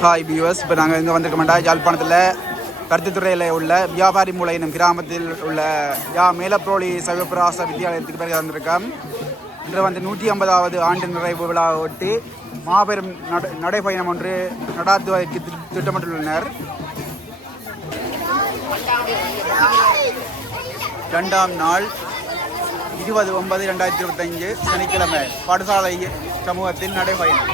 Hi viewers, இப்போ நாங்கள் இங்கே வந்திருக்கோம்டா யாழ்ப்பாணத்தில் பருத்தித்துறையில் உள்ள வியாபாரி மூலை எனும் கிராமத்தில் உள்ள மேலப்ரோலி சைவப்பிராச வித்தியாலயத்துக்கு பிறகு வந்திருக்கோம். இன்று வந்து 150வது ஆண்டு நிறைவு விழாவை ஒட்டி மாபெரும் நடைபயணம் ஒன்று நடாத்துவதற்கு திட்டமிட்டுள்ளனர். 2ஆம் நாள் 20/9/2025 சனிக்கிழமை பாடசாலை சமூகத்தில் நடைபயணம்.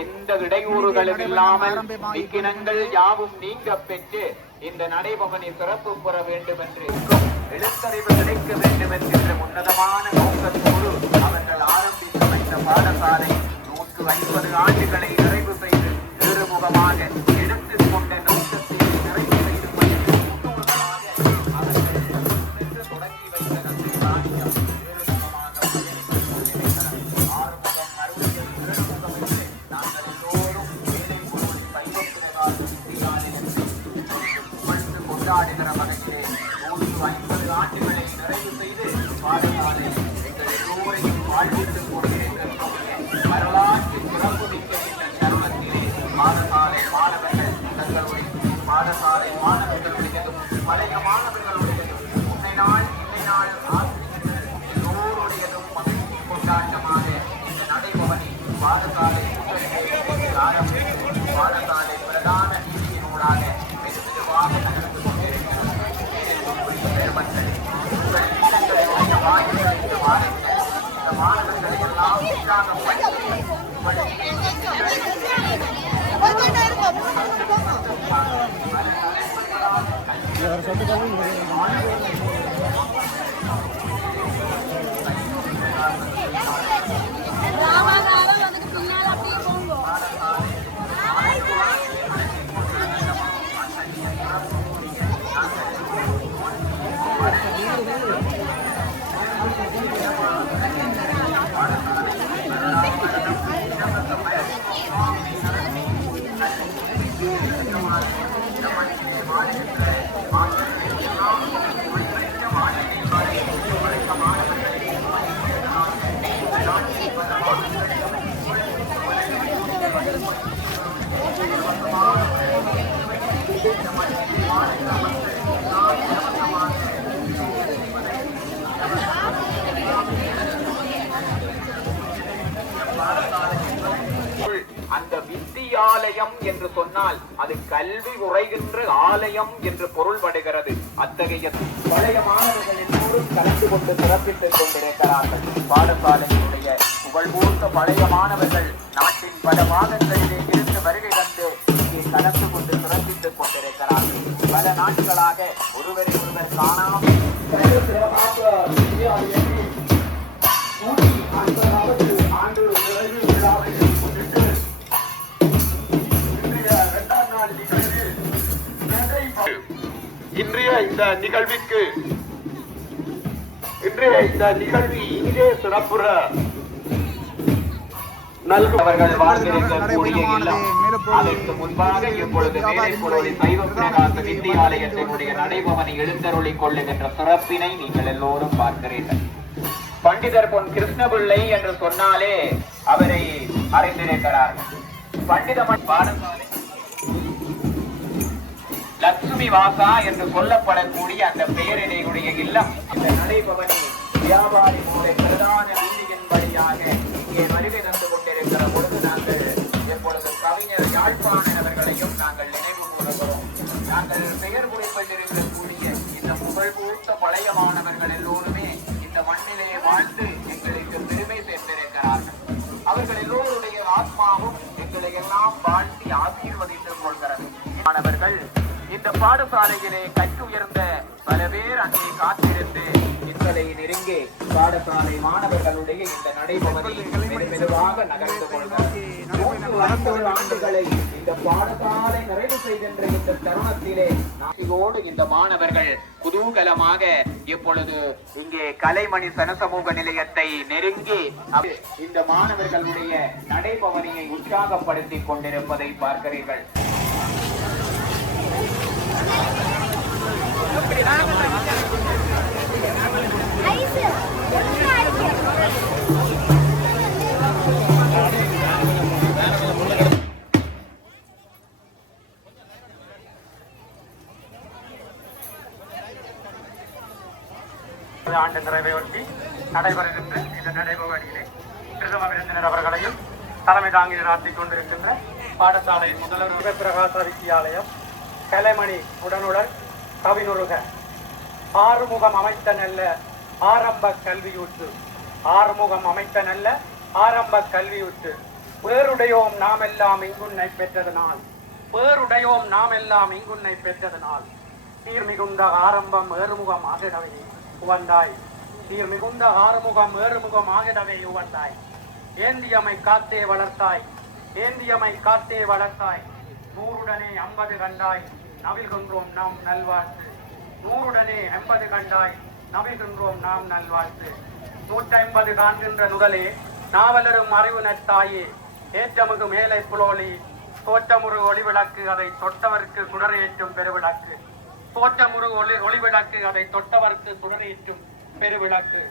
எந்த இடையூறுகளும் இல்லாமல் விக்கினங்கள் யாவும் நீங்க பெற்று இந்த நடைபவனி சிறப்பு பெற வேண்டும் என்று எழுத்தறிவு கிடைக்க வேண்டும் என்கின்ற உன்னதமான நோக்கத்தோடு அவர்கள் ஆரம்பித்து வைத்த பாடசாலை 150 ஆண்டுகளை நிறைவு செய்து திருமுகமாக எடுத்துக் கொண்ட நோக்கத்தை நிறைவு செய்து அவர்கள் தொடங்கி வைத்த நன்மை கொண்டாடுகிற வகையிலே 150 ஆண்டுகளை நிறைவு செய்து பாடசாலை எங்கள் எல்லோரையும் வாழ்வித்துக் கொண்டிருக்கிற வரலாற்று சிறப்பு மிக்க இந்த தருணத்திலே பாடசாலை மாணவர்கள் தங்களுடைய பாடசாலை மாணவர்களுடையதும் பழைய மாணவர்களுடையதும் முன்னை நாள் ஆசிரியர்கள் எல்லோருடையதும் மகிழ்ச்சி கொண்டாட்டமாக இந்த நடைபவனி பாடசாலை கூட்டணியை ஆரம்பித்து பாடசாலை பிரதான நீதியினூடாக மெதுவாக நடந்து கொண்டிருக்கிறது. இந்த மாணவர்களை எல்லாம் வித்தியாலயம் என்று சொன்னால் அது கல்வி உரைகின்ற ஆலயம் என்று பொருள்படுகிறது. அத்தகைய பழைய மாணவர்கள் எல்லோரும் கலந்து கொண்டு சிறப்பித்துக் கொண்டிருக்கிறார்கள். பாடசாலையினுடைய புகழ்பூர்த்த பழைய மாணவர்கள் நாட்டின் பல மாதங்களிலே இருந்து வருகை தந்து இங்கே கலந்து கொண்டு சிறப்பித்துக் கொண்டிருக்கிறார்கள். பல நாட்களாக ஒருவரை ஒருவர் காணாமல் ஆண்டு நிறைவு விழாவை முன்னிட்டு இன்றைய இந்த நிகழ்வி இங்கே சிறப்புற நல்குவர்கள் வாழ்ந்திருக்கக்கூடிய இல்லம். அதற்கு முன்பாக இப்பொழுது மேலைப்புலோலி சைவ பிரகாச வித்தியாலயத்தினுடைய நடைபவனி எழுந்தருளிக் கொள்ளுகின்ற சிறப்பினை நீங்கள் எல்லோரும் பார்க்கிறீர்கள். பண்டிதர் பொன் கிருஷ்ணபிள்ளை என்று சொன்னாலே அவரை அறிந்திருக்கிறார்கள். பண்டிதமன் பாடசாலை லட்சுமி வாசா என்று சொல்லப்படக்கூடிய அந்த பெயரிடையுடைய இல்லம் இந்த நடைபவனி வியாபாரி மூலை பிரதான வீதியின் வழியாக இங்கே வருகை தந்து கொண்டிருக்கிற பொழுது நாங்கள் எப்பொழுது கவிஞர் யாழ்ப்பாணன் அவர்களையும் நாங்கள் நினைவு கூறுகிறோம். நாங்கள் பெயர் குறிப்பிட்டிருக்கக்கூடிய இந்த புகழ்பூர்த்த பழைய மாணவர்கள் எல்லோருமே இந்த மண்ணிலே வாழ்ந்து எங்களுக்கு பெருமை சேர்த்திருக்கிறார்கள். அவர்கள் எல்லோருடைய ஆத்மாவும் எங்களை எல்லாம் வாழ்த்தி ஆசீர்வதித்துக் கொள்கிறது. மாணவர்கள் இந்த பாடசாலையிலே கற்றுயர்ந்த பல பேர் அங்கே காத்திருந்து எங்களை நெருங்கி பாடசாலை மாணவர்களுடைய இந்த நடைபவனி மெதுவாக நகர்ந்து கொள்கிறது. 150 ஆண்டுகளை இந்த பாடசாலை நிறைவு செய்கின்ற இந்த தருணத்திலே நாட்டியோடு இந்த மாணவர்கள் குதூகலமாக இப்பொழுது இங்கே கலைமணி சனசமூக நிலையத்தை நெருங்கி இந்த மாணவர்களுடைய நடைபவனியை உற்சாகப்படுத்திக் கொண்டிருப்பதை பார்க்கிறீர்கள். ஆண்டு நிறைவையொட்டி நடைபெறுகின்ற இந்த நடைபவனியிலே பிரதம விருந்தினர் அவர்களையும் தலைமை தாங்கி நடத்திக் கொண்டிருக்கின்ற பாடசாலை முதல்வர் பிரகாச வித்தியாலயம் கலைமணி உடனுடன் கவினுருக ஆறுமுகம் அமைத்த நல்ல ஆரம்ப கல்வியூற்று ஆறுமுகம் அமைத்த நல்ல ஆரம்ப கல்வியூற்று பேருடையோம் நாம் எல்லாம் இங்குன்னை பெற்றதனால் பேருடையோம் நாம் எல்லாம் இங்குன்னை பெற்றதனால் சீர்மிகுந்த ஆரம்பம் ஏறுமுகம் ஆகிடவே உவந்தாய் சீர்மிகுந்த ஆறுமுகம் ஏறுமுகம் ஆகிடவே உவந்தாய் ஏந்தியமை காத்தே வளர்த்தாய் ஏந்தியமை காத்தே வளர்த்தாய் 100உடனே 50 கண்டாய் நவில்கின்றோம் நாம் நல்வாழ்த்து 100உடனே 80 கண்டாய் நவில்கின்றோம் நாம் நல்வாழ்த்து 150 காண்கின்ற நுதலே நாவலரும் அறிவு நட்டாயே ஏற்றமுகு மேலை புலோலி தோற்றமுறு ஒளிவிளக்கு அதை தொட்டவர்க்கு சுடரேற்றும் பெருவிளக்கு தோற்றமுறு ஒளிவிளக்கு அதை தொட்டவர்க்கு சுடரேற்றும் பெருவிளக்கு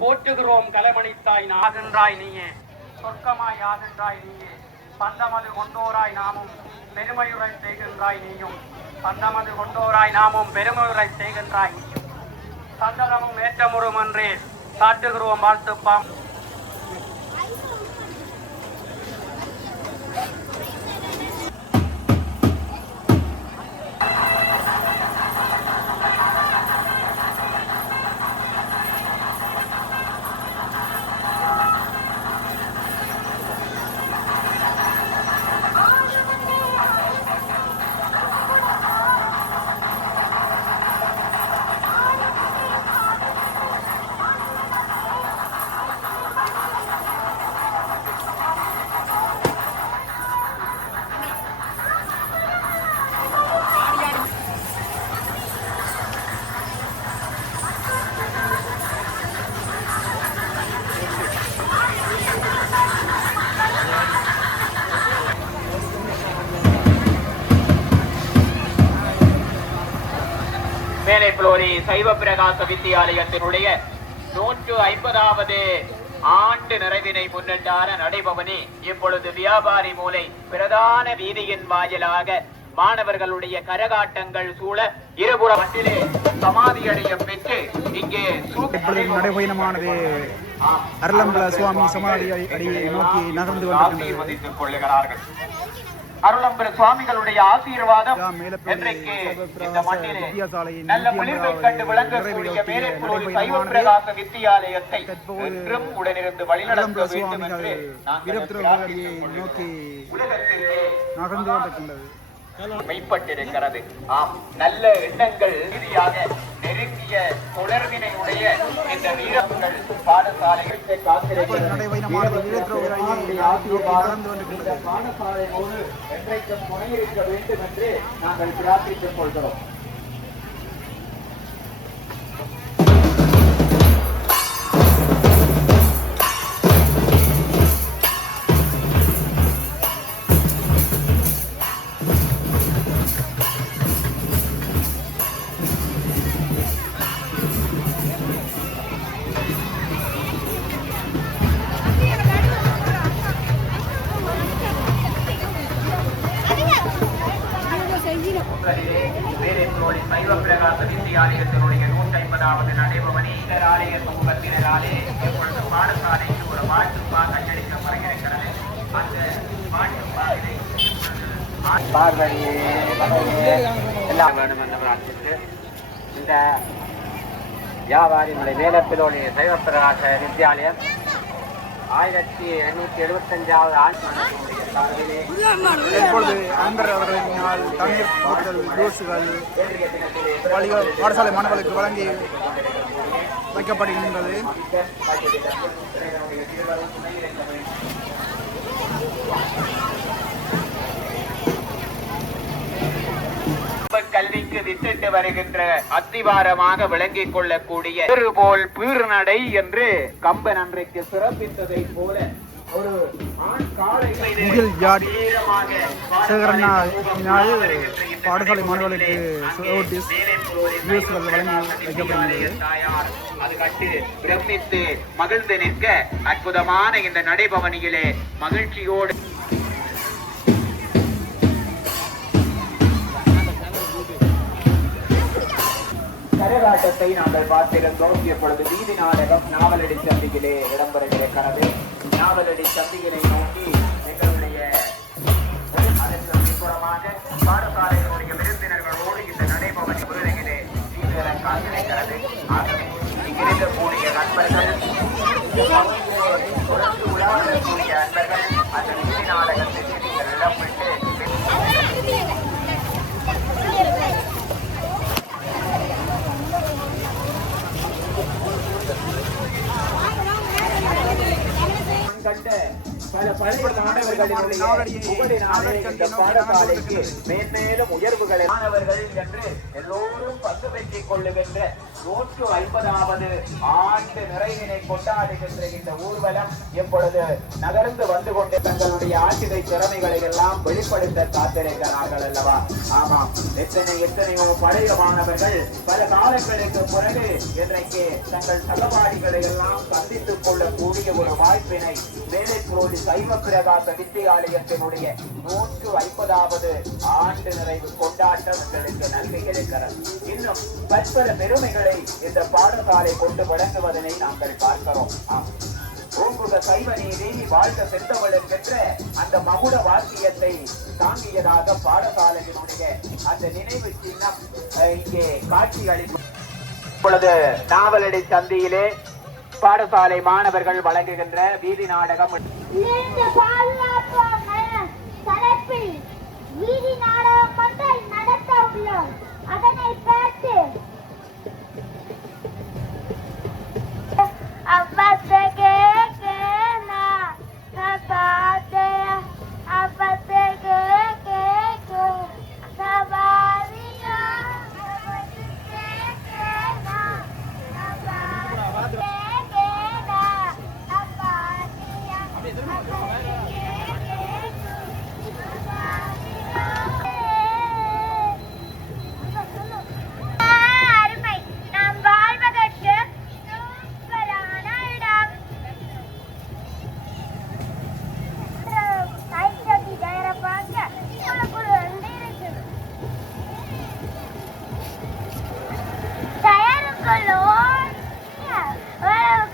போற்றுகிறோம் கலைமணித்தாய் ஆகின்றாய் நீயே சொர்க்கமாய் ஆகின்றாய் நீயே பந்தமது கொண்டோராய் நாமும் பெருமையுரை செய்கின்றாய் நீயும் பந்தமது கொண்டோராய் நாமும் பெருமையுரை செய்கின்றாய் நீயும் சந்தனமும் ஏற்றமுறும் என்றே காட்டுகிறோம் வாழ்த்துப்பாம். மேலை புலோரி சைவ பிரகாச வித்தியாலயத்தினுடைய 150வது ஆண்டு நிறைவினை முன்னிட்டான நடைபவனி இப்பொழுது வியாபாரி மூலை பிரதான வீதியின் வாயிலாக மாணவர்களுடைய கரகாட்டங்கள் சூழ இருபுற மட்டிலே சமாதியடைய பெற்று இங்கே நடைபயணமானது அருளம்பல சுவாமி சமாதி அடியை நோக்கி நகர்ந்து கொள்ளுகிறார்கள். அருளம்பர சுவாமிகளுடைய ஆசீர்வாதம் யா மேலப்பள்ளி இன்றைக்கு இந்த சைவப்பிரகாச மண்ணிலே வித்தியாசாலையின் நல்ல விளிம்பை கண்டு விளங்கக்கூடிய மேலப்பள்ளி சைவ பிரகாச வித்தியாலயத்தை என்றும் உடனிருந்து வழிநடத்த வேண்டும் என்று நாங்கள் பிரார்த்தித்துக் நோக்கி உலகத்திலே நகர்ந்து கொண்டிருக்கின்றது. மெய்ப்பட்டிருக்கிறது. ஆம், நல்ல எண்ணங்கள் ரீதியாக நெருங்கிய தொடர்பினையுடைய இந்த வீரர்கள் பாடசாலைகளுக்கு நடைபயணமானது வீரத்துறை நகர்ந்து கொண்டிருக்கின்றது. பாடசாலையோடு என்றைக்கும் துணையிருக்க வேண்டும் என்று நாங்கள் பிரார்த்தித்துக் கொள்கிறோம். சைவ பிரகாச வித்தியாலயத்தினுடைய 150வது நடைபவனி இந்த ஆலய சமூகத்தினராலே இப்பொழுது பாடசாலைக்கு ஒரு வாழ்த்து பாக அச்சடிக்கப்படுகிறது. அந்த வாழ்த்து பாகினை பார்வையே எல்லாம் வேணும் என்று பிரார்த்தித்து இந்த வியாபாரி மலை மேலப்பிலோடைய சைவ பிரகாச வித்தியாலயம் 1875வது ஆண்டு இப்பொழுது அன்பர் அவர்களினால் தண்ணீர் போத்தல் ஜூஸுகள் பாடசாலை மாணவர்களுக்கு வழங்கி வைக்கப்படுகின்றது. கல்விக்கு வித்திட்டு வருகின்ற அத்திவாரமாக விளங்கிக் கொள்ளக்கூடிய போல் பீர்நடை என்று கம்பன் அன்றைக்கு சிறப்பித்ததை போல ஒரு முகில் யாட் சேகரனால் பாடசாலை மாணவர்களுக்கு ஜூஸ்கள் வழங்கி வைக்கப்படுகின்றது. அது கண்டு பிரமித்து மகிழ்ந்து நிற்க அற்புதமான இந்த நடைபவனியிலே மகிழ்ச்சியோடு கரகாட்டத்தை நாங்கள் பார்த்திருந்தோம். இப்பொழுது வீதி நாடகம் நாவலடி சந்தியிலே இடம்பெறுகிறது. நாவலடி சந்திகளை நோக்கி எங்களுடைய அதற்கு பின்புறமாக பாடசாலைகளுடைய விருந்தினர்களோடு இந்த நடைபவனி விருதிலே தீவிர காத்திருக்கிறது. ஆகவே இங்கிருக்கக்கூடிய நண்பர்கள் உலாவக்கூடிய நண்பர்கள் அந்த வீதி நாடகத்திற்கு நீங்கள் இடம்பெற்று மேன்மேலும் உயர்வுகளை மாணவர்கள் என்று எல்லோரும் பங்கு பெற்றுக் கொள்ளுகின்ற 150வது ஆண்டு நிறைவினை கொண்டாடுகின்ற இந்த ஊர்வலம் எப்பொழுது நகர்ந்து வந்து கொண்டு தங்களுடைய ஆட்சிதை திறமைகளை எல்லாம் வெளிப்படுத்த காத்திருக்கிறார்கள் அல்லவா? ஆமாம், எத்தனையோ பழைய மாணவர்கள் பல காலங்களுக்கு பிறகு இன்றைக்கு தங்கள் சகபாடிகளை எல்லாம் சந்தித்துக் கொள்ளக்கூடிய ஒரு வாய்ப்பினை மேலைப்புரோடி சைவ பிரகாச வித்தியாலயத்தினுடைய 150வது ஆண்டு நிறைவு கொண்டாட்டம் எங்களுக்கு நன்மை இருக்கிறது. இன்னும் பற்பல பெருமைகளை இந்த பாடசாலை கொண்டு வழங்குவதனை நாங்கள் பார்க்கிறோம். ஓங்குக சைவ நீதி வாழ்க்கை சென்றவளுக்கு என்ற அந்த மகுட வாக்கியத்தை தாங்கியதாக பாடசாலையினுடைய அந்த நினைவு சின்னம் இங்கே காட்சி அளிக்கும் பொழுது நாவலடி சந்தியிலே பாடசாலை மாணவர்கள் வழங்குகின்ற வீதி நாடகம் வீதி நாடகம் ஒன்றை நடத்த உள்ளோம். அதனை பார்த்து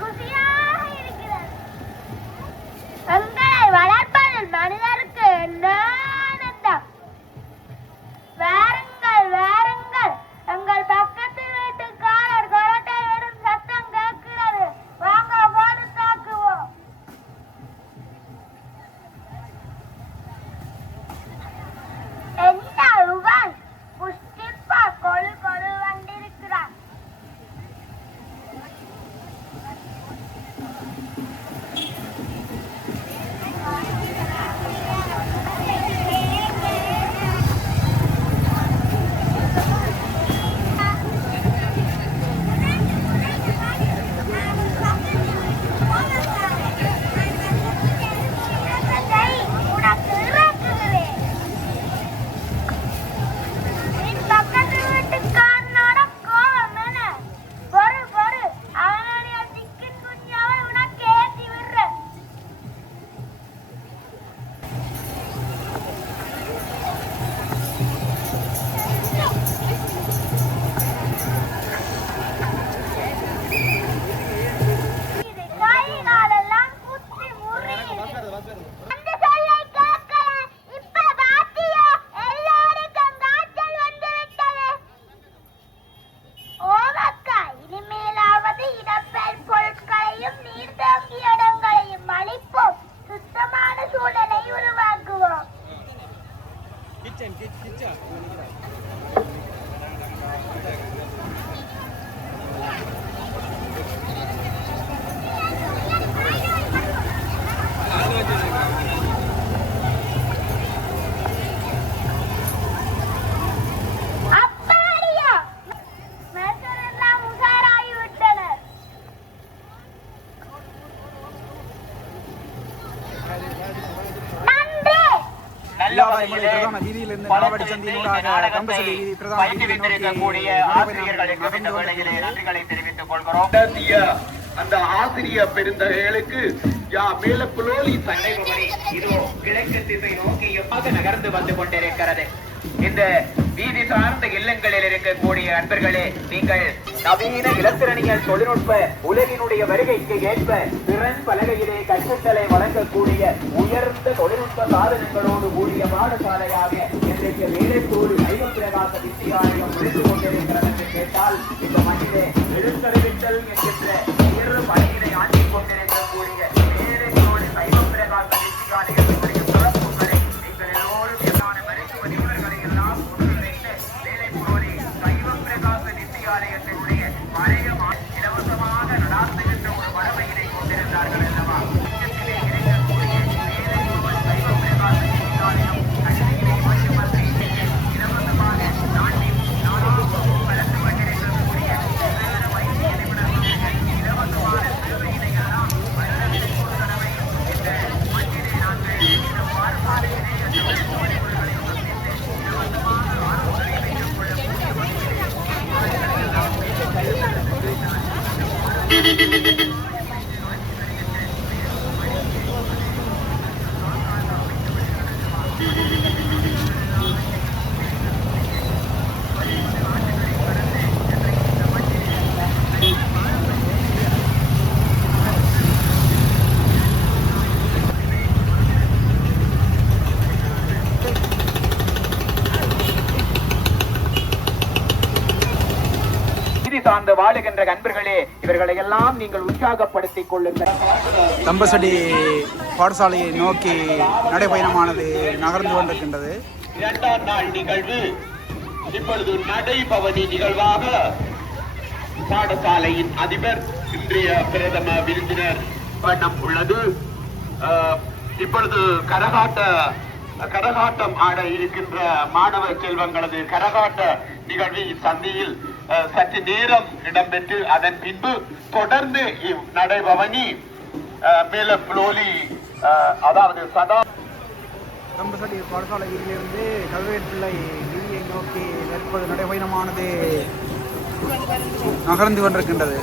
குசியாக இருக்கிறது. எங்களை வளர்ப்பு அந்த சொல்லை கேட்கல. இப்ப பாத்தியா, எல்லாருக்கும் காய்ச்சல் வந்து விட்டது. ஓமக்கா, இனிமேலாவது இடப்பெயர் பொருட்களையும் நீர் தேங்கிய இடங்களையும் அழிப்போம். சுத்தமான சூழலை உருவாக்குவோம். அப்பாடியா, மனுஷரெல்லாம் உஷாராகிவிட்டனர். நன்றி. வியாபாரி மூலை பிரதான வீதியிலிருந்து நாவடி சந்தியினூடாக கம்பசடி பிரதான வீதியை நோக்கி ஆசிரியர்களுக்கு இந்த வேளையிலே நன்றிகளை தெரிவித்துக் கொள்கிறோம். அந்த ஆசிரியர் பெருந்தகைகளுக்கு மேலப்புலோலி சண்டை பவனி இதோ கிழக்கு திசை நோக்கியமாக நகர்ந்து வந்து கொண்டிருக்கிறது. இந்த வீதி சார்ந்த இல்லங்களில் இருக்கக்கூடிய அன்பர்களே, நீங்கள் நவீன இலத்திரனியல் தொழில்நுட்ப உலகினுடைய வருகைக்கு ஏற்ப திறன் பலகையிலே கற்பித்தலை வழங்கக்கூடிய உயர்ந்த தொழில்நுட்ப சாதனங்களோடு கூடிய பாடசாலையாக இன்றைக்கு வேலைத்தோடு சைவ பிரகாச வித்தியாலயம் விழுந்து கொண்டிருக்கிறது என்று கேட்டால், இந்த மண்ணிலே எழுத்தறிவித்தல் என்கின்ற உயர் பணியினை ஆற்றிக் கொண்டிருக்கக்கூடிய வேலைத்தோடு சைவ பிரகாச வித்தியாலயத்தினுடைய சிறப்புகளை நீங்கள் எல்லோரும் எல்லான மருத்துவ நிபுணர்களை எல்லாம் ஒன்றிணைந்து வேலைத்தோடு சைவ பிரகாச வித்தியாலயத்தினுடைய பழைய இலவசமாக நடாத்துகின்ற ஒரு வரவையினை கொண்டிருந்தார்கள் அல்லவா? இருக்கக்கூடிய வேலைத்தோடு சைவ பிரகாச வித்தியாலயம் கல்வியினை மட்டுமன்றி இலவசமாக நாட்டின் நாடாகவும் வளர்ந்து கொண்டிருக்கக்கூடிய வைத்திய நிபுணர்கள் இலவசமான சேவையினை எல்லாம் வருடத்திற்கு ஒரு தடவை இந்த மண்ணிலே நாங்கள் இந்த பாடசாலையிலே அந்த மருத்துவ நிபுணர்களை சந்தித்து இலவசமாக ஆலோசனை வைத்துக் கொள்ளக்கூடிய வகையிலே அவர்கள் எல்லாம் சார்ந்து வாழுகின்ற அன்பர்களே, இவர்களை எல்லாம் நீங்கள் உற்சாகப்படுத்திக் கொள்ளுங்கள். தம்பசடி பாடசாலையை நோக்கி நடைபயணமானது நகர்ந்து கொண்டிருக்கின்றது. இரண்டாம் நாள் நிகழ்வு இப்பொழுது நடைபவனி நிகழ்வாக பாடசாலையின் அதிபர் இன்றைய பிரதம விருந்தினர் வண்ணம் உள்ளது. இப்பொழுது கரகாட்டம் ஆட இருக்கின்ற மாணவ செல்வங்களது கரகாட்ட நிகழ்வின் சந்தியில் சற்று நேரம் இடம்பெற்று அதன் பின்பு தொடர்ந்து நடைபவனி மேலப்புலோலி அதாவது சதா தம்பசடி பாடசாலை வீதியிலிருந்து கல்வேற்பிள்ளை வீதியை நோக்கி தற்போது நடைபயணமானது நகர்ந்து கொண்டிருக்கின்றது.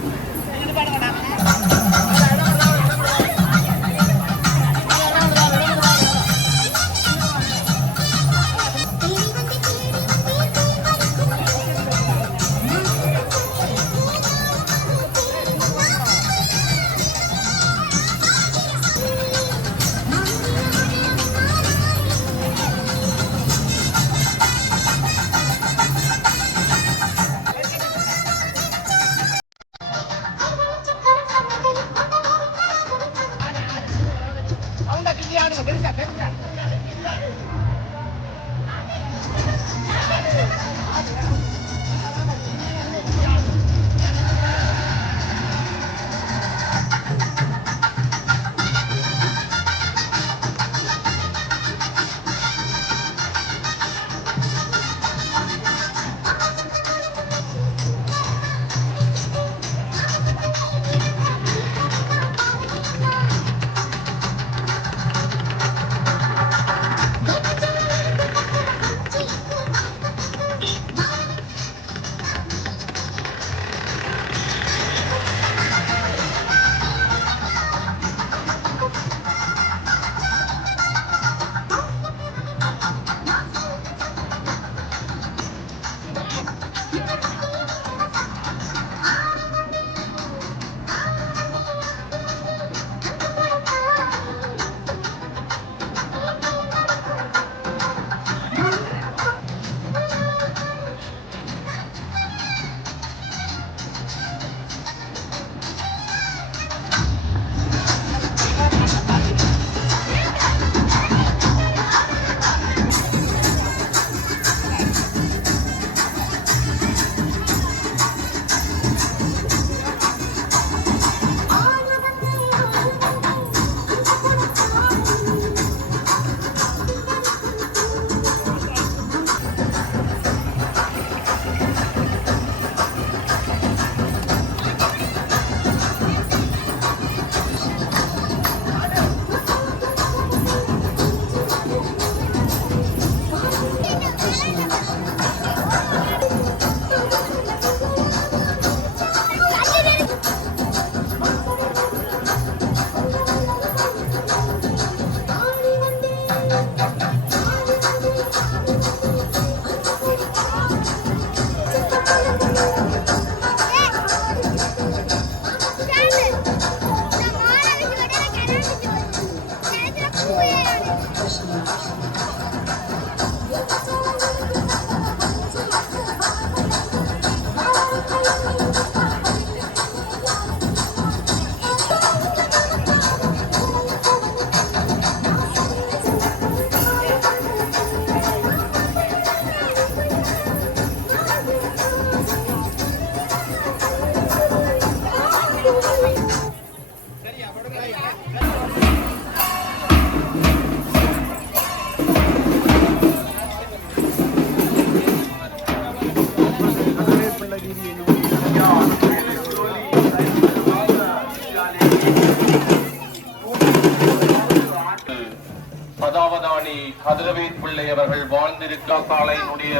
பதாவதானி கதிரவேல் பிள்ளை அவர்கள் வாழ்ந்திருக்க சாலையினுடைய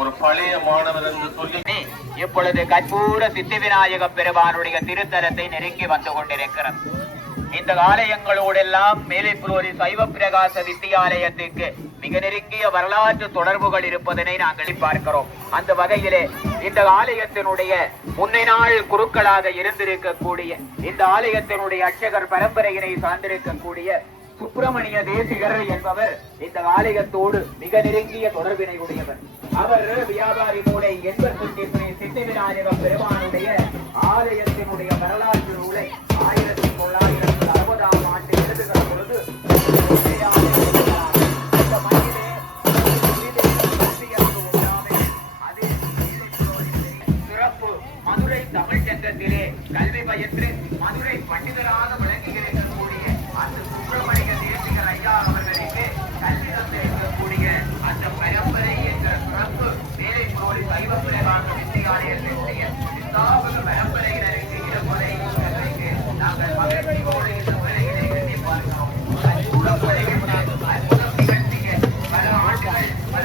ஒரு பழைய மாணவர் என்று சொல்லி இப்பொழுது கற்பூர சித்தி விநாயக பெருமானுடைய திருத்தலத்தை நெருங்கி வந்து கொண்டிருக்கிறது. இந்த ஆலயங்களோடெல்லாம் மேலைப்புலோரி சைவ பிரகாச வித்தியாலயத்துக்கு மிக நெருங்கிய வரலாற்று தொடர்புகள் இருப்பதனை நாங்கள் பார்க்கிறோம். அந்த வகையிலே இந்த ஆலயத்தினுடைய முன்னை நாள் குருக்களாக இருந்திருக்கக்கூடிய இந்த ஆலயத்தினுடைய அர்ச்சகர் பரம்பரையினை சார்ந்திருக்கக்கூடிய சுப்பிரமணிய தேசிகர் என்பவர் இந்த ஆலயத்தோடு மிக நெருங்கிய தொடர்பினை உடையவர். அவர் வியாபாரி மூலை எண்பத்தி சித்தி விநாயக பெருமானுடைய ஆலயத்தினுடைய வரலாற்று நூலை 1960ஆம் ஆண்டு எழுதுகிற பொழுது சிறப்பு மதுரை தமிழ் சங்கத்திலே கல்வி பயின்று மதுரை பண்டிதராக விளங்கி இருக்கக்கூடிய அந்த சுப்பிரமணிய தேசிகர் ஐயா அவர்களுக்கு கல்வி தந்திருக்கக்கூடிய அந்த பரம்பரை என்ற சிறப்பு மேலை போலி சைவ பிரகாச வித்தியாலயத்தினுடைய பரம்பரையினருக்கு இடமுறை நாங்கள் மகிழ்ச்சியோடு இந்த வேலையிலே எண்ணி பார்க்கிறோம். அற்புதம் நிகழ்ச்சிய பல ஆண்டுகள் பல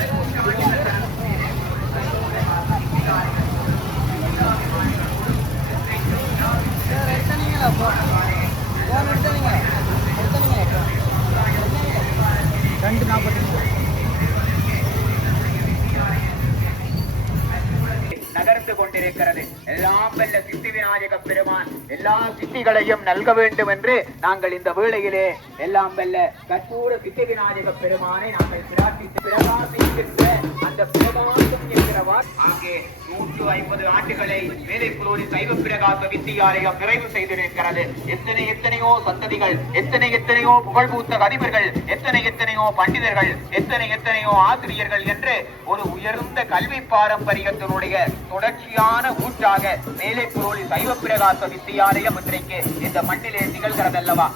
நகர்ந்து கொண்டிருக்கிறது. எல்லாம் வல்ல சித்தி விநாயக பெருமான் எல்லா சித்திகளையும் நல்க வேண்டும் என்று நாங்கள் இந்த வேளையிலே எல்லாம் வல்ல கற்பூர சித்தி விநாயக பெருமானை நாங்கள் பிரார்த்தித்து பிரகாசிக்கின்ற அந்த பிரகாசம் என்கிறவார் அங்கே 150 ஆண்டுகளை மேலைப்புலோரி சைவ பிரகாச வித்தியாலயம் நிறைவு செய்திருக்கிறது. எத்தனையோ சந்ததிகள், எத்தனையோ புகழ்பூத்த அதிபர்கள், எத்தனையோ பண்டிதர்கள், எத்தனையோ ஆசிரியர்கள் என்று ஒரு உயர்ந்த கல்வி பாரம்பரியத்தினுடைய தொடர்ச்சியான ஊற்றாக மேலைப்புலோரி சைவ பிரகாச வித்தியாலயம் இன்றைக்கு இந்த மண்ணிலே திகழ்கிறதல்லவா.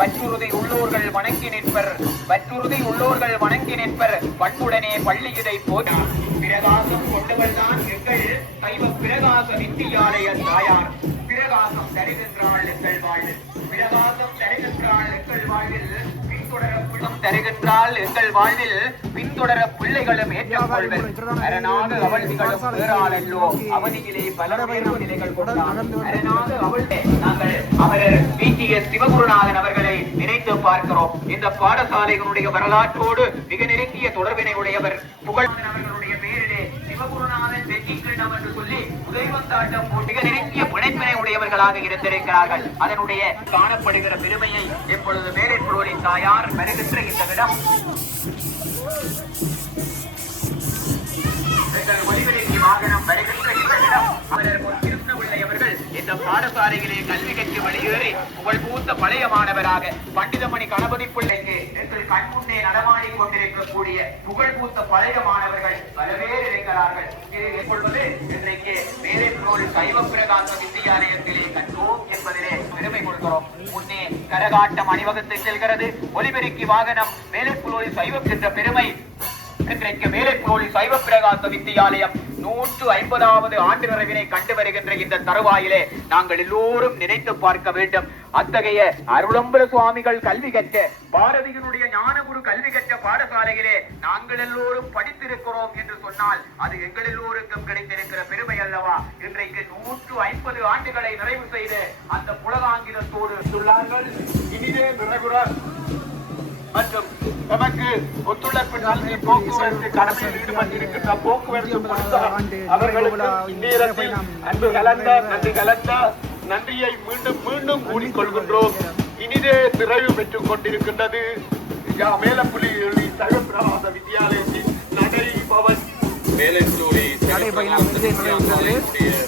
பற்றுறுதி உள்ளோர்கள் வணங்கி நிற்பர், பற்றுறுதி உள்ளோர்கள் வணங்கி நிற்பர், பண்புடனே பள்ளி இதை போட்டார். பிரகாசம் கொண்டவர் தான் எங்கள் சைவ பிரகாச வித்தியாலய தாயார். பிரகாசம் தருகின்றாள் எங்கள் வாழ்வில், பிரகாசம் தருகின்றாள் எங்கள் வாழ்வில், தருகின்றால் எங்கள் வாழ்வில் பின்தொடர பிள்ளைகளும் ஏற்றுக்கொள்வர். அரணாக அவள் திகழும் பேராளல்லோ அவதியிலே பல நிலைகள் கொண்டார். அரணாக அவள் நாங்கள் அவரர் பிடிஎஸ் சிவகுருநாதன் அவர்களை நினைத்து பார்க்கிறோம். இந்த பாடசாலைகளுடைய வரலாற்றோடு மிக நெருங்கிய தொடர்பினை உடையவர். புகழ்நாதன் அவர்களுடைய பேரிலே சிவகுருநாதன் வெற்றி கிரீடம் என்று சொல்லி உதயவந்தாட்டம் மிக நெருங்கிய பிணைப்பினை உடையவர்களாக இருந்திருக்கிறார்கள். அதனுடைய காணப்படுகிற பெருமையை இப்பொழுது மேலைப்புலோரி தாயார் வருகின்ற இந்த இடம் எங்கள் ஒலிபெருக்கி வாகனம் வருகின்ற இந்த இடம் அவரர் கிருஷ்ணபிள்ளை அவர்கள் இந்த பாடசாலையிலே கல்வி கற்று வெளியேறி புகழ்பூத்த பழைய மாணவராக பண்டிதமணி கணபதி பிள்ளைக்கு எங்கள் கண்முன்னே நடமாடிக் கொண்டிருக்கக்கூடிய புகழ்பூத்த பழைய மாணவர்கள் பல பேர் இருக்கிறார்கள். கொள்வது இன்றைக்கு மேலைப்புலோரி சைவ பிரகாச வித்தியாலயத்திலே கற்றோம் என்பதிலே பெருமை கொள்கிறோம். முன்னே கரகாட்டம் அணிவகுத்து செல்கிறது. ஒலிபெருக்கி வாகனம் மேலைப்புலோரி சைவம் என்ற பெருமை இன்றைக்கு மேலைப்புலோரி சைவ பிரகாச வித்தியாலயம் 150வது ஆண்டு நிறைவினை கண்டு வருகின்ற இந்த தருவாயிலே நாங்கள் எல்லோரும் நினைத்து பார்க்க வேண்டும். அத்தகைய அருளம்பல சுவாமிகள் கல்வி கற்ற பாரதியினுடைய ஞானகுரு கல்வி கற்ற பாடசாலையிலே நாங்கள் எல்லோரும் படித்திருக்கிறோம் என்று சொன்னால் அது எங்கள் எல்லோருக்கும் கிடைத்திருக்கிற பெருமை அல்லவா. இன்றைக்கு 150 ஆண்டுகளை நிறைவு செய்து அந்த புலகாங்கிதத்தோடு சொல்லார்கள். இனிதே நிறைவுற மற்றும் நமக்கு ஒத்துழைப்பு நல்கி போக்குவரத்து கடமையில் ஈடுபட்டிருக்கின்ற போக்குவரத்து அவர்களுக்கு இந்நேரத்தில் அன்பு கலந்த நன்றி கலந்த நன்றியை மீண்டும் மீண்டும் கூறிக்கொள்கின்றோம். இனிதே நிறைவு பெற்றுக் கொண்டிருக்கின்றது மேலப்புலி சைவப்பிரகாச வித்தியாலயத்தின் நடைபவன் மேலப்புலி நடைபயணம் நிறைவேறியது.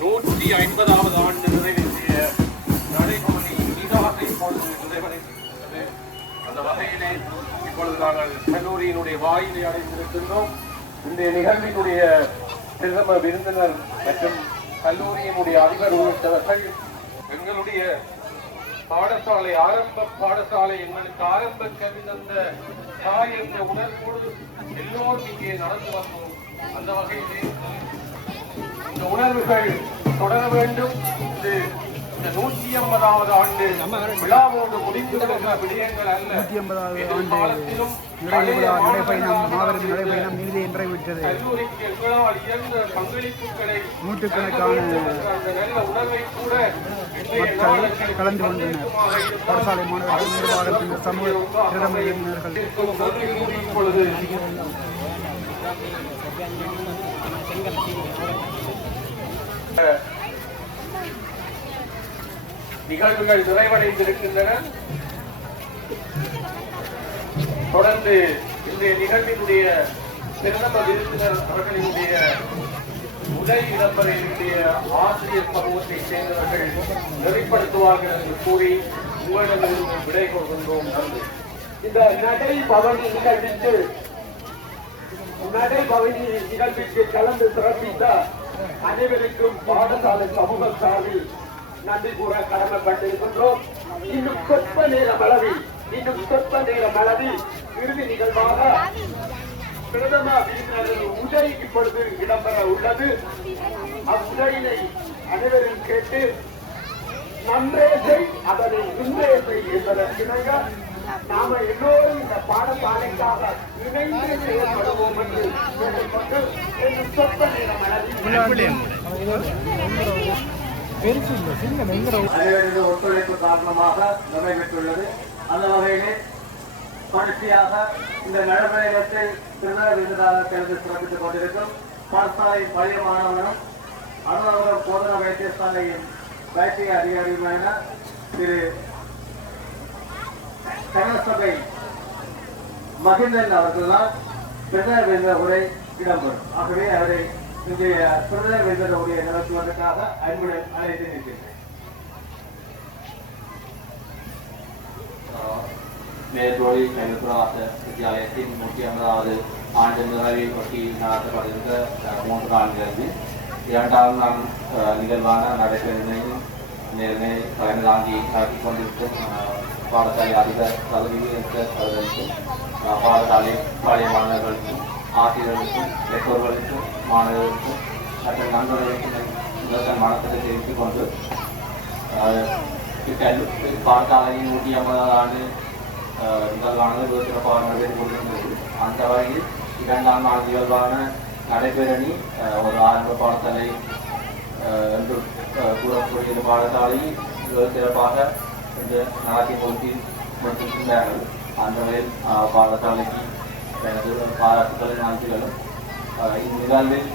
150வது ஆண்டு நிறைவேற்றிய நடைபவனி இனிதாக இப்பொழுது நிறைவடைந்திருக்கிறது. அந்த வகையிலே இப்பொழுது நாங்கள் கல்லூரியினுடைய வாயிலை அடைந்திருக்கின்றோம். இன்றைய நிகழ்வினுடைய பிரதம விருந்தினர் மற்றும் கல்லூரியினுடைய அதிபர் உள்ளிட்டவர்கள் எங்களுடைய பாடசாலை ஆரம்ப பாடசாலை எங்களுக்கு ஆரம்ப கல்வி தந்த தாய் என்ற உணர்வோடு எல்லோரும் இங்கே நடந்து வந்தோம். அந்த வகையிலே இந்த உணர்வுகள் தொடர வேண்டும். இந்த 150வது ஆண்டு விழாவோடு முடிக்கின்ற விடயங்கள் அல்ல. 150வது ஆண்டு நடைபயணம் மாபெரும் நடைபயணம் நீதி நிறைவேற்றது. கல்லூரிக்கு எங்களால் இயன்ற பங்களிப்புகளை நூற்றுக்கணக்கான நல்ல உணர்வை கூட மக்கள் கலந்து கொண்டனர். பாடசாலை மாணவர்கள், நிர்வாகத்தின் சமூக திறமையினர்கள் இப்பொழுது நிகழ்வுகள் நிறைவடைந்திருக்கின்றன. தொடர்ந்து இன்றைய நிகழ்வினுடைய பிரதம விருந்தினர் அவர்களினுடைய உதவி இடம்பெறக்கூடிய ஆசிரியர் சமூகத்தை சேர்ந்தவர்கள் நெறிப்படுத்துவார்கள் என்று கூறி உங்களிடமிருந்து விடை கொள்கின்றோம். இந்த நடைபவனி நிகழ்விற்கு கலந்து சிறப்பித்த அனைவருக்கும் பாடசாலை சமூக சார்பில் நன்றி கூற கடமைப்பட்டிருக்கின்றோம். இன்னும் சொற்ப நேரம் அளவில் இறுதி நிகழ்வாக பிரதம விருந்தினர்கள் உரை இப்பொழுது இடம்பெற உள்ளது. அவ்வுரையினை அனைவரும் கேட்டு நன்றே செய் அதனை இன்றே செய் என்பதற்கிணங்க நாம எல்லோரும் இந்த பாடசாலைக்காக இணைந்து செயல்படுவோம் என்று கேட்டுக்கொண்டு இன்னும் சொற்ப நேரம் அளவில் அனைவரது ஒத்துழைப்பு காரணமாக நடைபெற்றுள்ளது. அந்த வகையிலே தொடர்ச்சியாக இந்த நடைமுறையத்தை திருநெல்வேலி விருதாக கலந்து சிறப்பித்துக் கொண்டிருக்கும் பாடசாலை பழைய மாணவனும் அனுபவம் போதனா வைத்தியசாலையின் வைத்திய அதிகாரியுமான திரு சட்டசபை மகிந்தன் அவர்களால் பிரதமர் விருந்த உரை இடம்பெறும். ஆகவே அவரை இன்றைய பிரதமர் விருந்த உரையை நடத்துவதற்காக அன்புடன் அழைத்து நிற்கின்றேன். மேலப்புலி சைவப்பிரகாச வித்தியாலயத்தின் 150வது ஆண்டு நிறைவை ஒட்டி நடத்தப்படுகின்ற 3 நாள் நிகழ்வு 2வது நாள் நிகழ்வான நடைபெறும் நேர்மை தலைமை தாங்கி நடத்தி கொண்டிருக்கும் பாடசாலை அதிபர் பதவிக்கும் பாடசாலை பழைய மாணவர்களுக்கும் ஆசிரியர்களுக்கும் பெற்றோர்களுக்கும் மாணவர்களுக்கும் மற்ற நண்பர்களுக்கும் முதல் வணக்கத்தை தெரிவித்துக் கொண்டு பாடசாலையின் 150வது ஆண்டு நிகழ்வானது சிறப்பாக நடைபெற்றுக் கொண்டிருந்தது. அந்த வகையில் 2ஆம் நாள் நிகழ்வான நடைபெறணி ஒரு ஆரம்ப பாடசாலை என்று கூறக்கூடிய பாடசாலை சிறப்பாக இந்த நடத்தி கொடுத்திருக்கின்றார்கள். அந்த வகையில் பாடசாலைக்கு எனது பாராட்டுகளும் நன்றிகளும். இந்நிகழ்வில்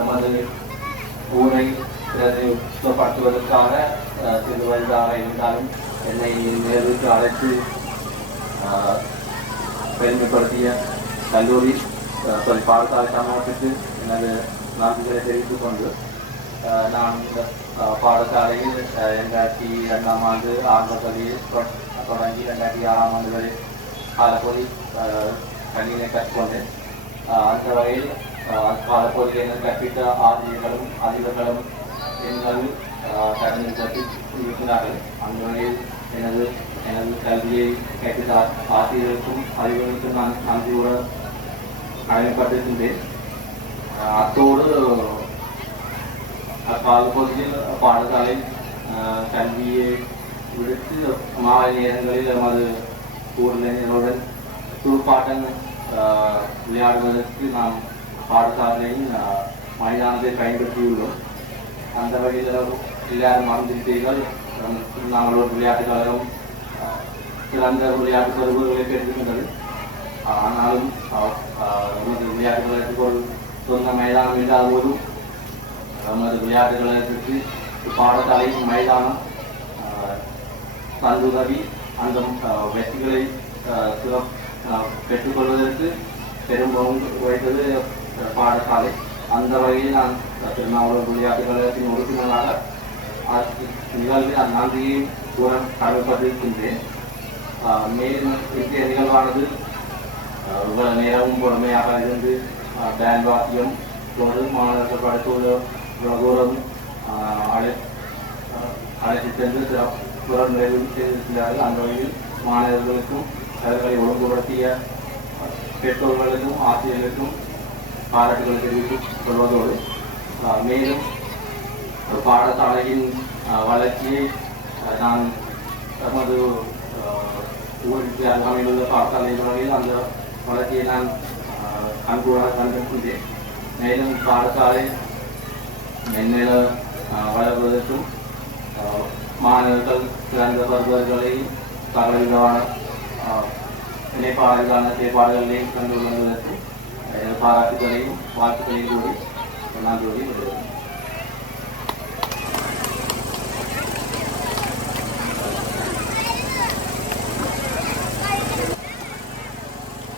எமது ஊரை பிரதிநிதித்துவப்படுத்துவதற்காக சிறு வயதாக இருந்தாலும் என்னை நேருக்கு அழைத்து பெருமைப்படுத்திய கல்லூரி பாடசாலை சமூகத்திற்கு எனது நன்றிகளை தெரிவித்துக் கொண்டு நான் இந்த பாடசாலையில் 2002ஆம் ஆண்டு ஆரம்ப கல்வியை தொடங்கி 2006ஆம் ஆண்டு வரை காலப்பொறி கல்வியை கற்றுக்கொண்டேன். அந்த வகையில் காலப்பொறியை கற்பித்த ஆசிரியர்களும் அதிபர்களும் எங்கள் கடனில் இருக்கிறார்கள். அந்த வகையில் எனது கல்வியை கற்பித்த ஆசிரியர்களுக்கும் அதிபர்களுக்கும் நான் நன்றி கூற கடமைப்பட்டிருக்கின்றேன். அத்தோடு காலப்பகுதியில் பாடசாலை கல்வியை விடுத்து மாலை நேரங்களில் நமது ஊரினருடன் துடுப்பாட்டம் விளையாடுவதற்கு நாம் பாடசாலையின் மைதானத்தை பயன்படுத்தியுள்ளோம். அந்த வகையில் எல்லாரும் மறந்திருப்பீர்கள். நாங்கள் ஒரு விளையாட்டுக் கழகம் சிறந்த விளையாட்டு பருவங்களை பெற்றிருக்கின்றது. ஆனாலும் நமது விளையாட்டு கழகத்துக்கு ஒரு சொந்த மைதானம் இல்லாத போதும் நமது விளையாட்டு கழகத்திற்கு பாடசாலையின் மைதானம் தந்துதவி அந்த வெற்றிகளை பெற்றுக்கொள்வதற்கு பெரும் பங்கு வகித்தது பாடசாலை. அந்த வகையில் நான் திருநாவலூர் விளையாட்டு கழகத்தின் உறுப்பினராக நிகழ்வில் அந்த நன்றியை கூற கடமைப்பட்டிருக்கின்றேன். மேலும் இன்றைய நிகழ்வானது இவ்வளவு நேரமும் பொறுமையாக இருந்து பேண்ட் வாத்தியம் போது மாணவர்கள் படுத்துவது தூரம் அழைத்து சென்று சிறப்பு நிறைவு செய்திருக்கிறார்கள். அந்த வகையில் மாணவர்களுக்கும் அவர்களை ஒழுங்குபடுத்திய பெற்றோர்களுக்கும் ஆசிரியர்களுக்கும் பாராட்டுகளை தெரிவித்துக் கொள்வதோடு மேலும் பாடசாலையின் வளர்ச்சியை நான் தமது ஊருக்கு அமைந்துள்ள பாடசாலைகளில் அந்த வளர்ச்சியை நான் கண்டிருக்கின்றேன். மேலும் பாடசாலை மென்மேல வளர்வதற்கும் மாணவர்கள் சிறந்த பருவர்களை சகலவிதமான இணைப்பாளர்களான செயற்பாடுகளையும் கண்டு கொள்வதற்கும் பாராட்டுகளையும் வாழ்த்துக்களையும் கூறி நன்றி வருகிறேன்.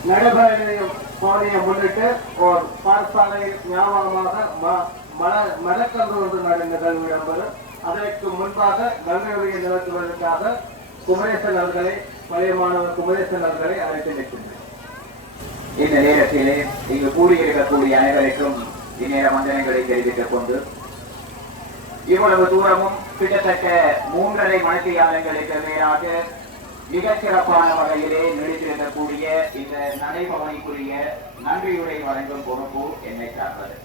நடைபெறும் பகுதியை முன்னிட்டு ஒரு பாடசாலை ஞாபகமாக மலக்கன்று ஒன்று நிகழ்வு இடம்பெறும். அதற்கு முன்பாக கங்கை நிறுத்துவதற்காக குமரேசன் அவர்களை பழைய மாணவர் குமரேசன் அவர்களை அழைத்து நிற்கின்றனர். இந்த நேரத்திலே இங்கு கூடியிருக்கக்கூடிய அனைவருக்கும் இந்நேர வந்தனங்களை தெரிவித்துக் கொண்டு இவ்வளவு தூரமும் கிட்டத்தட்ட 3.5 மணித்தியாலங்களுக்கு மேலாக மிகச் சிறப்பான வகையிலே நீடித்திருக்கக்கூடிய இந்த நடைபவனிக்குரிய நன்றியுரை வழங்கும் பொறுப்பு என்னை சார்ந்தது.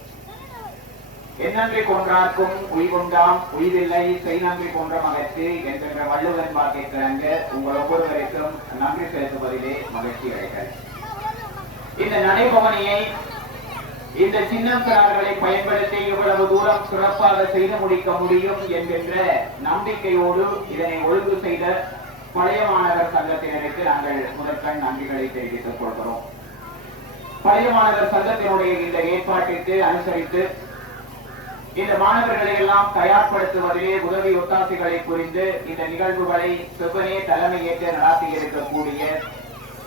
எந்நன்றி கொன்றார்க்கும் உய்வுண்டாம் உய்வில்லை செய் நன்றி கொன்ற மகற்கு என்கின்ற வள்ளுவன் வாக்கை கிழங்க உங்கள் ஒவ்வொருவருக்கும் நன்றி செலுத்துவதிலே மகிழ்ச்சி அடைகள். இந்த நடைபவனியை இந்த சின்னம்காரர்களை பயன்படுத்தி இவ்வளவு தூரம் சிறப்பாக செய்து முடிக்க முடியும் என்கின்ற நம்பிக்கையோடு இதனை ஒழுங்கு செய்த பழைய மாணவர் சங்கத்தினருக்கு நாங்கள் முதற்கண் நன்றிகளை தெரிவித்துக் கொள்கிறோம். பழைய மாணவர் சங்கத்தினுடைய இந்த ஏற்பாட்டிற்கு அனுசரித்து இந்த மாணவர்களை எல்லாம் தயார்படுத்துவதிலே உதவி ஒத்தாசைகளை புரிந்து இந்த நிகழ்வுகளை செவ்வனே தலைமை ஏற்று நடாத்தி இருக்கக்கூடிய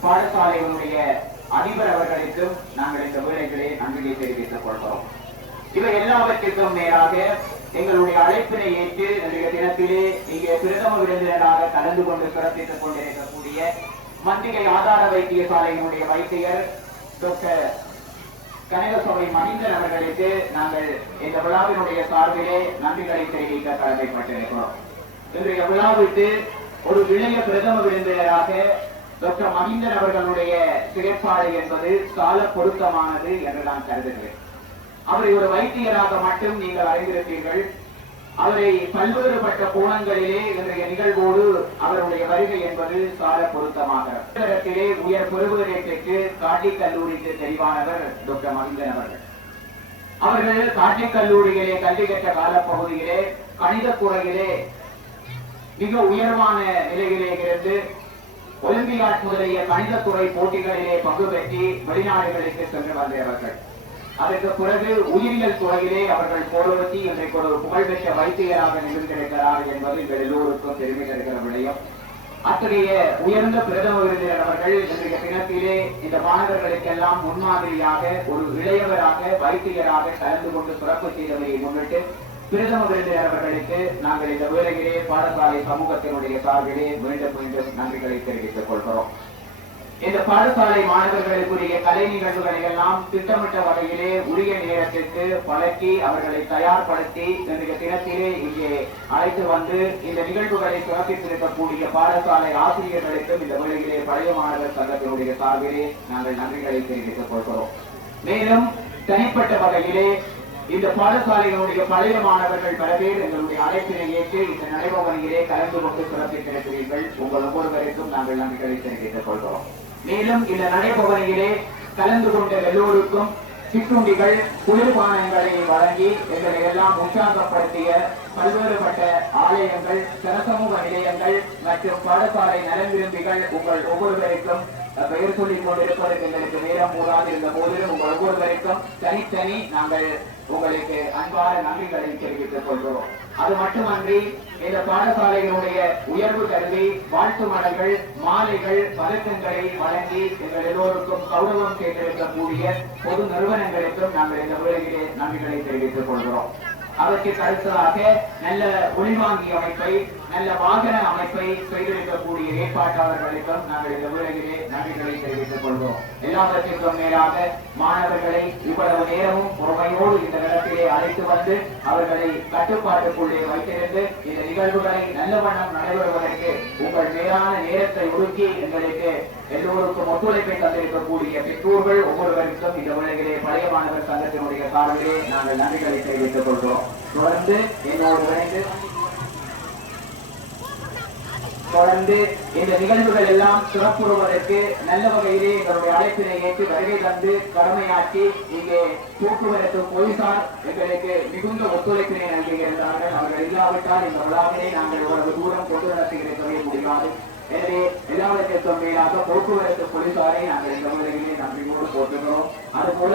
பாடசாலைகளுடைய அதிபர் அவர்களுக்கும் நாங்கள் இந்த வேளைகளே நன்றியை தெரிவித்துக் கொள்கிறோம். இவை எல்லாவற்றிற்கும் மேலாக எங்களுடைய அழைப்பினை ஏற்று இன்றைய தினத்திலே இங்கே பிரதம விருந்தினராக கலந்து கொண்டு சிறப்பித்துக் கொண்டிருக்கக்கூடிய மந்திகை ஆதார வைத்தியசாலையினுடைய வைத்தியர் டாக்டர் கனகசபை மகிந்தன் அவர்களுக்கு நாங்கள் இந்த விழாவினுடைய சார்பிலே நன்றிகளை தெரிவிக்க கடமைப்பட்டிருக்கிறோம். இன்றைய விழாவிற்கு ஒரு இளைய பிரதம விருந்தினராக டாக்டர் மகிந்தன் அவர்களுடைய செயற்பாடு என்பது கால பொருத்தமானது என்று நான் கருதுகிறேன். அவரை ஒரு வைத்தியராக மட்டும் நீங்கள் அறிந்திருப்பீர்கள். அவரை பல்வேறுபட்ட கோணங்களிலே இன்றைய நிகழ்வோடு அவருடைய வருகை என்பது கால பொருத்தமாக உயர் பெறுவதற்கு காட்டி கல்லூரிக்கு தெரிவானவர் டாக்டர் மகிந்தன் அவர்கள். அவர்கள் காட்டி கல்லூரியிலே கல்வி கற்ற காலப்பகுதியிலே கணித துறையிலே மிக உயர்வான நிலையிலே இருந்து ஒலிம்பியாட் முதலிய கணிதத்துறை போட்டிகளிலே பங்கு பெற்றி வெளிநாடுகளுக்கு சென்று வந்தவர்கள். அதற்கு பிறகு உயிரியல் துறையிலே அவர்கள் போராடி இன்றைக்கு ஒரு புகழ்பெற்ற வைத்தியராக நிகழ்ந்திருக்கிறார் என்பது எங்கள் எல்லோருக்கும் பெருமை தருகிற விடயம். அத்தகைய உயர்ந்த பிரதம விருந்தினர் அவர்கள் இன்றைய தினத்திலே இந்த மாணவர்களுக்கெல்லாம் முன்மாதிரியாக ஒரு இளையவராக வைத்தியராக கலந்து கொண்டு சிறப்பு செய்ததை முன்னிட்டு பிரதம விருந்தினர் அவர்களுக்கு நாங்கள் இந்த வேளையிலே பாடசாலை சமூகத்தினுடைய சார்பிலே மீண்டும் மீண்டும் நன்றிகளை தெரிவித்துக் கொள்கிறோம். இந்த பாடசாலை மாணவர்களுக்குரிய கலை நிகழ்வுகளை எல்லாம் திட்டமிட்ட வகையிலே உரிய நேரத்திற்கு பழக்கி அவர்களை தயார்படுத்தி இன்றைய தினத்திலே இங்கே அழைத்து வந்து இந்த நிகழ்வுகளை சிறப்பித்திருக்கக்கூடிய பாடசாலை ஆசிரியர்களுக்கும் இந்த வேளையிலே பழைய மாணவர் சங்கத்தினுடைய சார்பிலே நாங்கள் நன்றிகளை தெரிவித்துக் கொள்கிறோம். மேலும் தனிப்பட்ட வகையிலே இந்த பாடசாலைகளுடைய பழைய மாணவர்கள் பல பேர் எங்களுடைய அழைப்பினை ஏற்று இந்த நடைபவனியிலே கலந்து கொண்டு சிறப்பித்திருக்கிறீர்கள். உங்கள் ஒவ்வொருவருக்கும் நாங்கள் நன்றிகளை தெரிவித்துக் கொள்கிறோம். மேலும் இந்த நடைபவனியிலே கலந்து கொண்ட எல்லோருக்கும் சிற்றுண்டிகள் குளிர்பானங்களை வழங்கி எங்களை எல்லாம் உற்சாகப்படுத்திய பல்வேறுபட்ட ஆலயங்கள் சனசமூக நிலையங்கள் மற்றும் பாடசாலை நலன் விரும்பிகள் உங்கள் ஒவ்வொருவருக்கும் பெயர் சொல்லிக் கொண்டிருப்பதற்கு எங்களுக்கு நேரம் போதாது இருந்த போதிலும் உங்கள் ஒவ்வொருவருக்கும் தனித்தனி நாங்கள் உங்களுக்கு அன்பான நன்றிகளை தெரிவித்துக் கொள்கிறோம். அது மட்டுமன்றி இந்த பாடசாலைகளுடைய உயர்வு கருதி வாழ்த்து மடல்கள், மாலைகள், பதக்கங்களை வழங்கி எங்கள் எல்லோருக்கும் கௌரவம் செய்திருக்கக்கூடிய பொது நிறுவனங்களுக்கும் நாங்கள் இந்த வேளையிலே நன்றிகளை தெரிவித்துக் கொள்கிறோம். அவற்றுக்கு அடுத்ததாக நல்ல ஒளிவாங்கி அமைப்பை, நல்ல வாகன அமைப்பை செய்திருக்கக்கூடிய ஏற்பாட்டாளர்களுக்கும் நாங்கள் இந்த வேளையிலே நன்றிகளை தெரிவித்துக் கொள்கிறோம். எல்லாவற்றிற்கும் மேலாக மாணவர்களை இவ்வளவு நேரமும் பொறுமையோடு இந்த இடத்திலே அழைத்து வந்து அவர்களை கட்டுப்பாட்டுக்குள்ளே வைத்திருந்து இந்த நிகழ்வுகளை நல்ல வண்ணம் நடைபெறுவதற்கு உங்கள் மேலான நேரத்தை ஒதுக்கி எங்களுக்கு எல்லோருக்கும் ஒத்துழைப்பை தந்திருக்கக்கூடிய பெற்றோர்கள் ஒவ்வொருவருக்கும் இந்த வேளையிலே பழைய மாணவர் சங்கத்தினுடைய சார்பிலே நாங்கள் நன்றிகளை தெரிவித்துக் கொள்கிறோம். தொடர்ந்து இந்த நிகழ்வுகள் எல்லாம் சிறப்புறுவதற்கு நல்ல வகையிலே எங்களுடைய அழைப்பினை ஏற்று வருகை தந்து கடமையாற்றி இங்கே போக்குவரத்து போலீசார் எங்களுக்கு மிகுந்த ஒத்துழைப்பினை நல்கியிருந்தார்கள். அவர்கள் இல்லாவிட்டால் இந்த விழாவினை நாங்கள் இவ்வளவு தூரம் கொண்டு நடத்துகிறே முடியாது. எனவே எல்லாவற்றிற்கும் மேலாக போக்குவரத்து போலீசாரை நாங்கள் இந்த முறையிலே நன்றியோடு போற்றுகிறோம். அதுபோல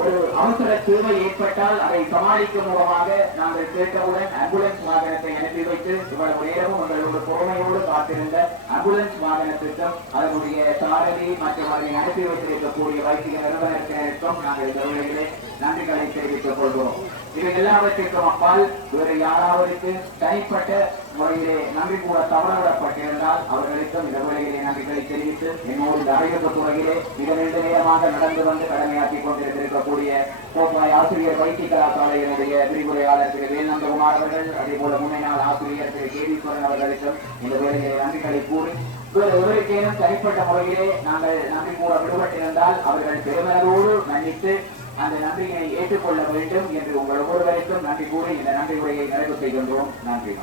ஒரு அவசர தேவை ஏற்பட்டால் அதை சமாளிக்கும் மூலமாக நாங்கள் கேட்டவுடன் ஆம்புலன்ஸ் வாகனத்தை அனுப்பி வைத்து இவ்வளவு நேரமும் உங்களோட பொறுமையோடு காத்திருந்த ஆம்புலன்ஸ் வாகனத்திற்கும் அதனுடைய சாரதி மற்றும் அதை அனுப்பி வைத்திருக்கக்கூடிய வைத்திய நிறுவனத்தினருக்கும் நாங்கள் இந்த வேளையிலே நன்றிகளை தெரிவித்துக் கொள்கிறோம். இது எல்லாவற்றிற்கும் அப்பால் வேறு யாராவதுக்கு தனிப்பட்ட முறையிலே நன்றி கூட தவறவிடப்பட்டிருந்தால் அவர்களுக்கும் இந்த வேளையிலே நன்றிகளை தெரிவித்து என்னோடு இந்த அறிவிப்பு துறையிலே மிக நீண்ட நேரமாக நடந்து வந்து கடமையாற்றிக் கொண்டிருக்கக்கூடிய கோப்பாய் ஆசிரியர் வைத்திய கலாசாலையினுடைய விரிவுரையாளர் திரு வேல்நந்தகுமார் அவர்கள், அதே போல முன்னாள் ஆசிரியர் திரு கேதீஸ்வரன் அவர்களுக்கும் இந்த வேளையிலே நன்றிகளை கூறி வேறு ஒருவருக்கேனும் தனிப்பட்ட முறையிலே நாங்கள் நன்றி கூற விடுபட்டிருந்தால் அவர்கள் பெருமனதோடு மன்னித்து அந்த நன்றியை ஏற்றுக்கொள்ள வேண்டும் என்று உங்கள் ஒவ்வொருவருக்கும் நன்றி கூறி இந்த நன்றி உரையை நிறைவு செய்கின்றோம். நன்றி.